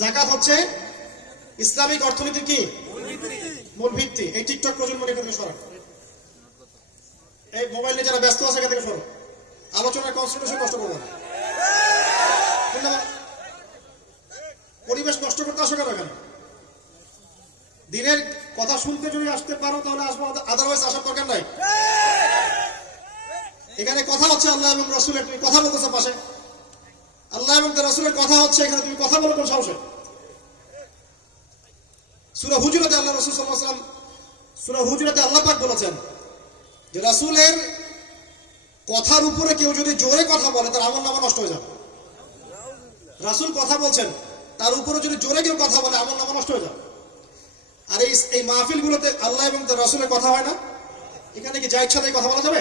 যাকাত হচ্ছে ইসলামিক অর্থনীতির কি মূল ভিত্তি। এই টিকটক প্রজন্ম এখান থেকে সরান, এই মোবাইল নিয়ে যারা ব্যস্ত আছে এখান থেকে সরো, আলোচনার কনসেন্ট্রেশন নষ্ট করবো না। পরিবেশ নষ্ট করতে আসো কেন? এখানে দিনের কথা শুনতে যদি আসতে পারো তাহলে আসবো, আদারওয়াইজ আসার দরকার নাই। এখানে কথা হচ্ছে আল্লাহ এবং রাসূলের, তুমি কথা বলতেছো পাশে আল্লাহ এবং রাসূলের কথা হচ্ছে, এখানে তুমি কথা বলো কোন সাহসে? সূরা হুজুরাতে আল্লাহ রাসূল সাল্লাল্লাহু আলাইহি ওয়াসাল্লাম, সূরা হুজুরাতে আল্লাহ পাক বলেছেন যে রাসূলের কথার উপরে কেউ যদি জোরে কথা বলে তার আমলনামা নষ্ট হয়ে যাবে। রাসূল কথা বলছেন, তার উপরে যদি জোরে কেউ কথা বলে আমলনামা নষ্ট হয়ে যাবে। আর এই মাহফিলগুলোতে আল্লাহ এবং তার রাসূলের কথা হয় না, এখানে কি যা ইচ্ছা তাই কথা বলা যাবে?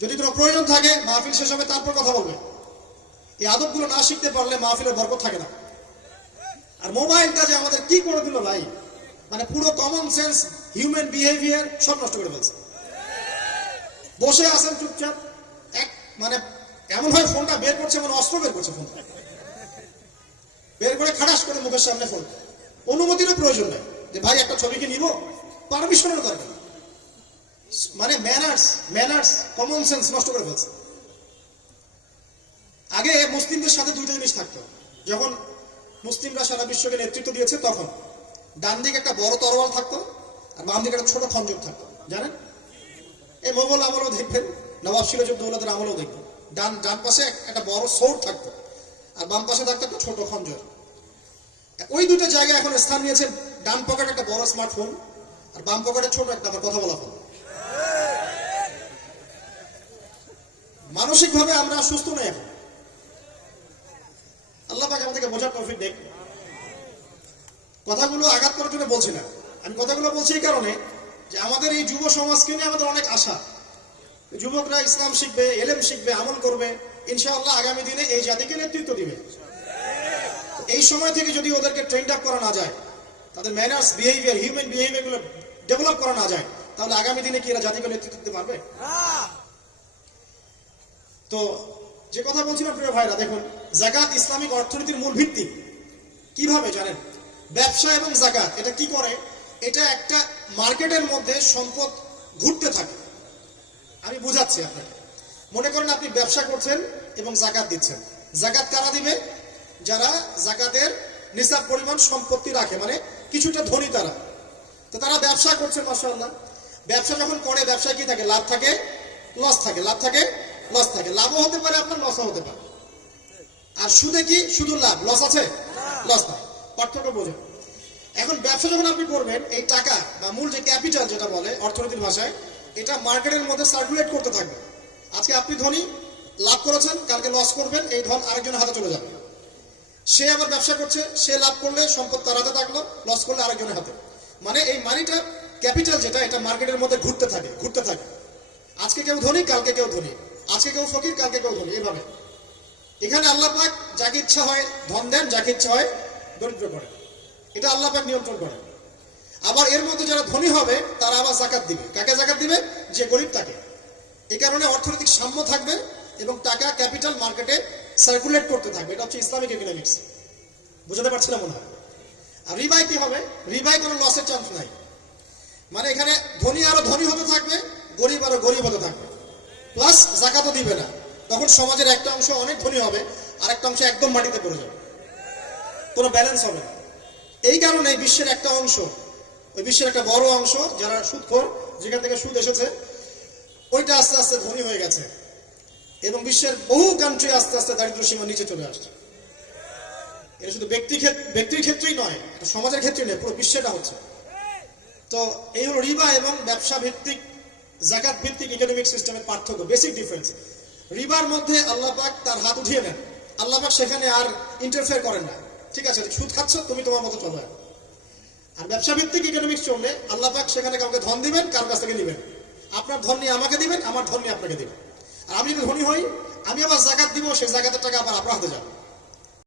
যদি কোনো প্রয়োজন থাকে মাহফিল শেষ হবে তারপর কথা বলবে। এই আদবগুলো না শিখতে পারলে মাহফিলের বরকত থাকে না। আর মোবাইলটা যে আমাদের কি করে দিল ভাই, মানে পুরো কমন সেন্স, হিউম্যান বিহেভিয়ার সব নষ্ট করে ফেলছে। বসে আছেন চুপচাপ, মানে এমন হয় ফোনটা বের করছে, মানে অস্ত্র বের করছে, ফোন বের করে খাটাস করে মুখের সামনে ফোন। অনুমতিরও প্রয়োজন নেই যে ভাই একটা ছবিকে নিব, পারমিশনের দরকার। মানে ম্যানার্স কমন সেন্স নষ্ট করে ফেলছে। আগে মুসলিমদের সাথে দুইটা জিনিস থাকতো। যখন মুসলিমরা সারা বিশ্বকে নেতৃত্ব দিয়েছে তখন ডান দিকে একটা বড় তরোয়াল থাকতো আর বাম দিকে একটা ছোট খঞ্জর থাকতো, জানেন? এই মোগল আমলও দেখবেন, নবাব সিরাজউদ্দৌলাদের আমলও দেখবেন, ডান পাশে একটা বড় সোর্ড থাকতো আর বাম পাশে থাকতো একটা ছোট খঞ্জর। ওই দুটো জায়গায় এখন স্থান নিয়েছে। ডান পকেটে একটা বড় স্মার্টফোন আর বাম পকেটে ছোট একটা আমার কথা বলা ফোন। মানসিকভাবে আমরা সুস্থ নই এখন। আল্লাহ পাক আমাদেরকে বোঝার তৌফিক দেন। কথাগুলো আঘাত করার জন্য বলছি না, আমি কথাগুলো বলছি এই কারণে যে আমাদের এই যুব সমাজকে নিয়ে আমাদের অনেক আশা। যুবকরা ইসলাম শিখবে, এলেম শিখবে, আমল করবে, ইনশাআল্লাহ আগামী দিনে এই জাতিকে নেতৃত্ব দিবে। এই সময় থেকে যদি ওদেরকে ট্রেন্ড আপ করা না যায়, তাদের ম্যানার্স, বিহেভিয়ার, হিউম্যান বিহেভিয়ার গুলো ডেভেলপ করা না যায়, তাহলে আগামী দিনে কি এরা জাতিকে নেতৃত্ব দিতে পারবে? তো যে কথা বলছিলাম প্রিয় ভাইরা, দেখুন যাকাত ইসলামিক অর্থনীতির মূল ভিত্তি। কিভাবে জানেন? ব্যবসা এবং যাকাত এটা কি করে? এটা একটা মার্কেটের মধ্যে সম্পদ ঘুরতে থাকে। আমি বুঝাচ্ছি আপনাকে। মনে করেন আপনি ব্যবসা করছেন এবং যাকাত দিচ্ছেন। যাকাত কারা দিবে? যারা যাকাতের নিসাব পরিমাণ সম্পত্তি রাখে, মানে কিছুটা ধনী তারা। তো তারা ব্যবসা করছে, মাশাআল্লাহ। ব্যবসা যখন করে, ব্যবসায় কি থাকে? লাভ থাকে, লস থাকে, লাভ থাকে, লস থাকে। লাভও হতে পারে আপনার, লসও হতে পারে। আর সুদে কি শুধু লাভ, লস আছে? লস নাই। পার্থক্য বোঝেন। এখন ব্যবসা যখন আপনি করবেন, এই টাকা বা মূল যে ক্যাপিটাল যেটা বলে অর্থনীতির ভাষায়, এটা মার্কেটের মধ্যে সার্কুলেট করতে থাকবে। আজকে আপনি ধনী, লাভ করেছেন, কালকে লস করবেন, এই ধন আরেকজনের হাতে চলে যাবে। সে আবার ব্যবসা করছে, সে লাভ করলে সম্পদ তার হাতে থাকলো, লস করলে আরেকজনের হাতে। মানে এই মানিটা, ক্যাপিটাল যেটা, এটা মার্কেটের মধ্যে ঘুরতে থাকে। আজকে কেউ ধনী, কালকে কেউ ধনী, আজকে কেউ ফকির, কালকে কেউ ধনী, এইভাবে। এখানে আল্লাহ পাক যাকে ইচ্ছা হয় ধন দেন, যাকে ইচ্ছা হয় দরিদ্র করেন। এটা আল্লাহ পাক নিয়ন্ত্রণ করেন। আবার এর মধ্যে যারা ধনী হবে তারা আবার যাকাত দিবে। কাকে যাকাত দিবে? যে গরিব তাকে। এই কারণে অর্থনৈতিক সাম্য থাকবে এবং টাকা, ক্যাপিটাল মার্কেটে সার্কুলেট করতে থাকবে। এটা হচ্ছে ইসলামিক ইকোনমিক্স। বুঝতে পারছি না মনে হয়? আর রিবায় কি হবে? রিবায় কোনো লসের চান্স নাই। মানে এখানে ধনী আরো ধনী হতে থাকবে, গরিব আরো গরিব হতে থাকবে, প্লাস যাকাতও দিবে না। তখন সমাজের একটা অংশ অনেক ধনী হবে, আর একটা অংশ একদম মাটিতে পড়ে যাবে, কোনো ব্যালেন্স হবে না। এই কারণে বিশ্বের একটা অংশ, ওই বিশ্বের একটা বড় অংশ যারা সুদখোর, যেখান থেকে সুদ এসেছে, ওইটা আস্তে আস্তে ধনী হয়ে গেছে এবং বিশ্বের বহু কান্ট্রি আস্তে আস্তে দারিদ্র্য সীমার নিচে চলে আসছে। এটা শুধু ব্যক্তির ক্ষেত্রেই নয়, এটা সমাজের ক্ষেত্রেই নয়, পুরো বিশ্বটা হচ্ছে। তো এই হলো রিবা এবং ব্যবসা ভিত্তিক, যাকাত ভিত্তিক ইকোনমিক সিস্টেমের পার্থক্য, বেসিক ডিফারেন্স। রিবার মধ্যে আল্লাহ পাক তার হাত উঠিয়ে নেন, আল্লাহ পাক সেখানে আর ইন্টারফেয়ার করেন না। ঠিক আছে, সুদ খাচ্ছ, তুমি তোমার মতো চলো। আর ব্যবসা ভিত্তিক ইকোনমিক্স চললে আল্লাহ পাক সেখানে কাউকে ধন দিবেন, কারোর কাছ থেকে নিবেন। আপনার ধন নিয়ে আমাকে দিবেন, আমার ধন নিয়ে আপনাকে দিবেন। আর আমি যদি ধনী হই, আমি আবার যাকাত দিব, সেই যাকাতের টাকা আবার আপনার হাতে যাবে।